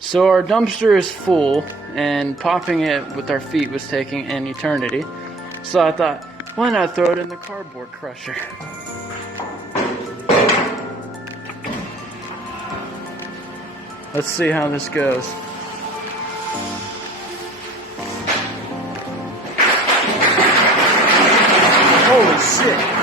So our dumpster is full, and popping it with our feet was taking an eternity. So I thought, why not throw it in the cardboard crusher? Let's see how this goes. Holy shit!